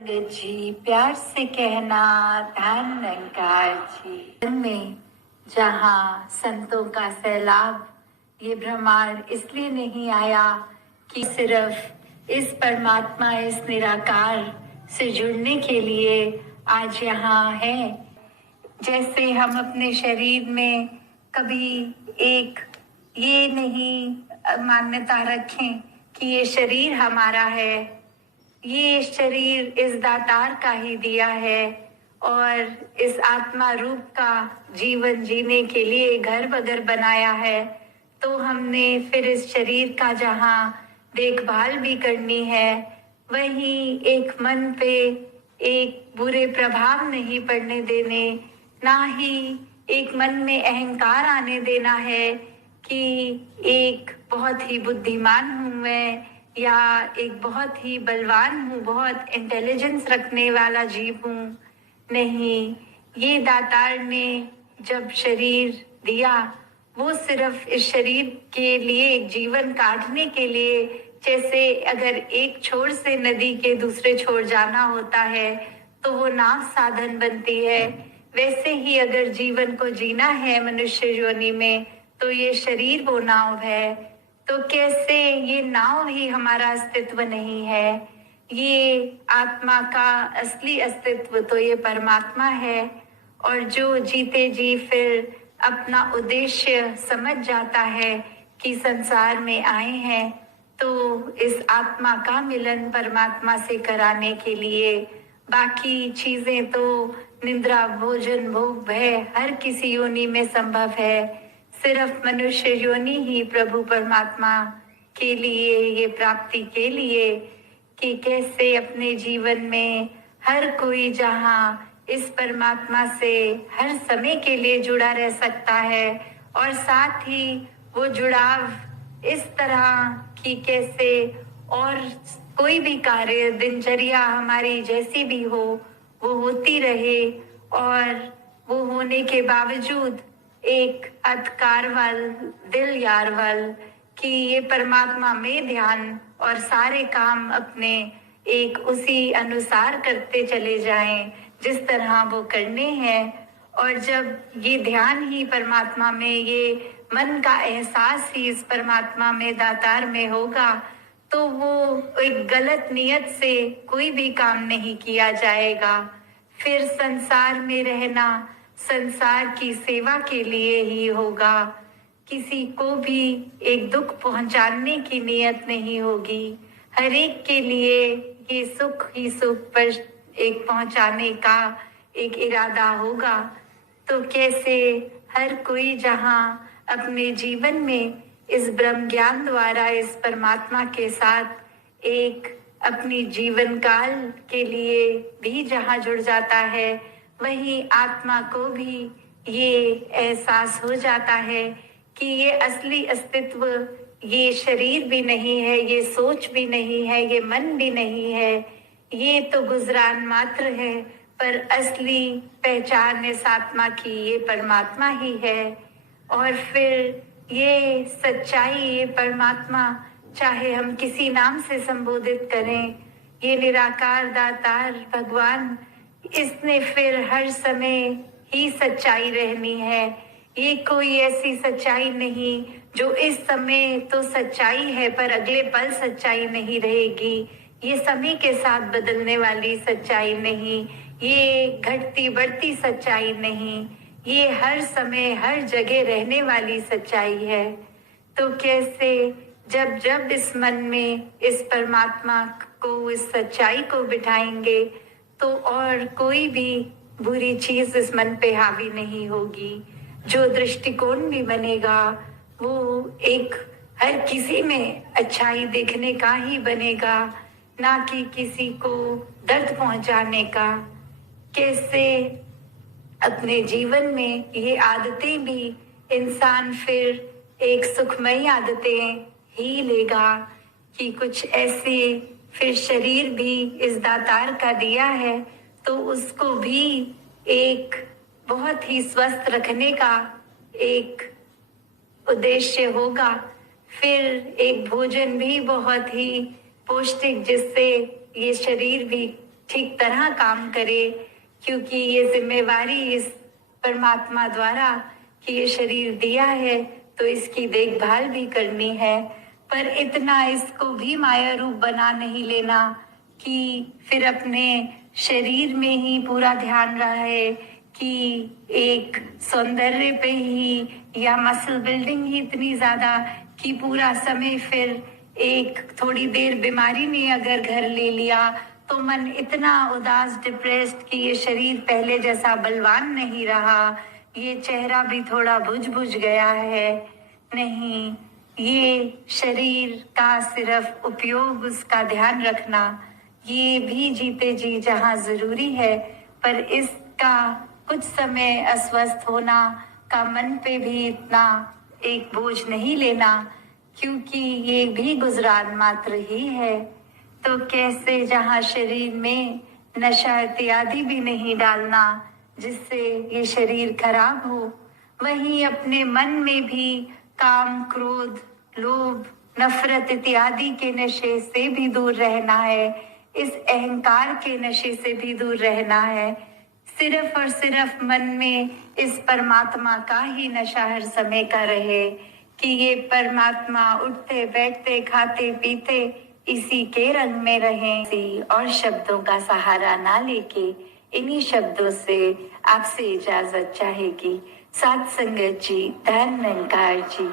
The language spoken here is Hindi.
जी प्यार से कहना धन निरंकार जी में जहाँ संतों का सैलाब, ये ब्रह्मांड इसलिए नहीं आया कि सिर्फ इस परमात्मा, इस निराकार से जुड़ने के लिए आज यहाँ है। जैसे हम अपने शरीर में कभी एक ये नहीं मान्यता रखें कि ये शरीर हमारा है, ये शरीर इस दातार का ही दिया है और इस आत्मा रूप का जीवन जीने के लिए घर बगर बनाया है, तो हमने फिर इस शरीर का जहाँ देखभाल भी करनी है, वहीं एक मन पे एक बुरे प्रभाव नहीं पड़ने देने, ना ही एक मन में अहंकार आने देना है कि एक बहुत ही बुद्धिमान हूँ मैं, या एक बहुत ही बलवान हूँ, बहुत इंटेलिजेंस रखने वाला जीव हूँ। नहीं, ये दातार ने जब शरीर दिया, वो सिर्फ इस शरीर के लिए, एक जीवन काटने के लिए, जैसे अगर एक छोर से नदी के दूसरे छोर जाना होता है तो वो नाव साधन बनती है, वैसे ही अगर जीवन को जीना है मनुष्य योनि में तो ये शरीर वो नाव है। तो कैसे ये नाव ही हमारा अस्तित्व नहीं है, ये आत्मा का असली अस्तित्व तो ये परमात्मा है। और जो जीते जी फिर अपना उद्देश्य समझ जाता है कि संसार में आए हैं तो इस आत्मा का मिलन परमात्मा से कराने के लिए, बाकी चीजें तो निद्रा भोजन भोग भय हर किसी योनि में संभव है, सिर्फ मनुष्य योनि ही प्रभु परमात्मा के लिए, ये प्राप्ति के लिए कि कैसे अपने जीवन में हर कोई जहाँ इस परमात्मा से हर समय के लिए जुड़ा रह सकता है, और साथ ही वो जुड़ाव इस तरह कि कैसे और कोई भी कार्य दिनचर्या हमारी जैसी भी हो वो होती रहे, और वो होने के बावजूद एक अधकार वाल दिल यार वाल कि ये परमात्मा में ध्यान और सारे काम अपने एक उसी अनुसार करते चले जाएं जिस तरह वो करने हैं। और जब ये ध्यान ही परमात्मा में, ये मन का एहसास ही इस परमात्मा में दातार में होगा, तो वो एक गलत नियत से कोई भी काम नहीं किया जाएगा। फिर संसार में रहना संसार की सेवा के लिए ही होगा, किसी को भी एक दुख पहुंचाने की नियत नहीं होगी, हर एक के लिए ये सुख ही सुख पर एक पहुंचाने का एक इरादा होगा। तो कैसे हर कोई जहाँ अपने जीवन में इस ब्रह्म ज्ञान द्वारा इस परमात्मा के साथ एक अपनी जीवन काल के लिए भी जहाँ जुड़ जाता है, वहीं आत्मा को भी ये एहसास हो जाता है कि ये असली अस्तित्व ये शरीर भी नहीं है, ये सोच भी नहीं है, ये मन भी नहीं है, ये तो गुजरान मात्र है, पर असली पहचान इस आत्मा की ये परमात्मा ही है। और फिर ये सच्चाई, ये परमात्मा चाहे हम किसी नाम से संबोधित करें, ये निराकार दातार भगवान, इसने फिर हर समय ही सच्चाई रहनी है। ये कोई ऐसी सच्चाई नहीं जो इस समय तो सच्चाई है पर अगले पल सच्चाई नहीं रहेगी, ये समय के साथ बदलने वाली सच्चाई नहीं, ये घटती बढ़ती सच्चाई नहीं, ये हर समय हर जगह रहने वाली सच्चाई है। तो कैसे जब जब इस मन में इस परमात्मा को, इस सच्चाई को बिठाएंगे तो और कोई भी बुरी चीज इस मन पे हावी नहीं होगी। जो दृष्टिकोण भी बनेगा वो एक हर किसी में अच्छाई देखने का ही बनेगा, ना कि किसी को दर्द पहुंचाने का। कैसे अपने जीवन में ये आदतें भी इंसान फिर एक सुखमयी आदतें ही लेगा कि कुछ ऐसे फिर शरीर भी इस दातार का दिया है तो उसको भी एक बहुत ही स्वस्थ रखने का एक उद्देश्य होगा। फिर एक भोजन भी बहुत ही पौष्टिक जिससे ये शरीर भी ठीक तरह काम करे, क्योंकि ये जिम्मेवारी इस परमात्मा द्वारा कि ये शरीर दिया है तो इसकी देखभाल भी करनी है। पर इतना इसको भी माया रूप बना नहीं लेना कि फिर अपने शरीर में ही पूरा ध्यान रहे कि एक सौंदर्य पे ही या मसल बिल्डिंग ही इतनी ज्यादा कि पूरा समय फिर एक थोड़ी देर बीमारी ने अगर घर ले लिया तो मन इतना उदास डिप्रेस्ड कि ये शरीर पहले जैसा बलवान नहीं रहा, ये चेहरा भी थोड़ा बुझ बुझ गया है। नहीं, ये शरीर का सिर्फ उपयोग, उसका ध्यान रखना, ये भी जीते जी जहाँ जरूरी है, पर इसका कुछ समय अस्वस्थ होना का मन पे भी इतना एक बोझ नहीं लेना, क्योंकि ये भी गुजरान मात्र ही है। तो कैसे जहाँ शरीर में नशा इत्यादि भी नहीं डालना जिससे ये शरीर खराब हो, वहीं अपने मन में भी काम, क्रोध, लोभ, नफरत इत्यादि के नशे से भी दूर रहना है, इस अहंकार के नशे से भी दूर रहना है। सिर्फ और सिर्फ मन में इस परमात्मा का ही नशा हर समय का रहे कि ये परमात्मा उठते बैठते खाते पीते इसी के रंग में रहें। और शब्दों का सहारा ना लेके इन्हीं शब्दों से आपसे इजाजत चाहेगी साध संगत जी, धन निरंकार जी।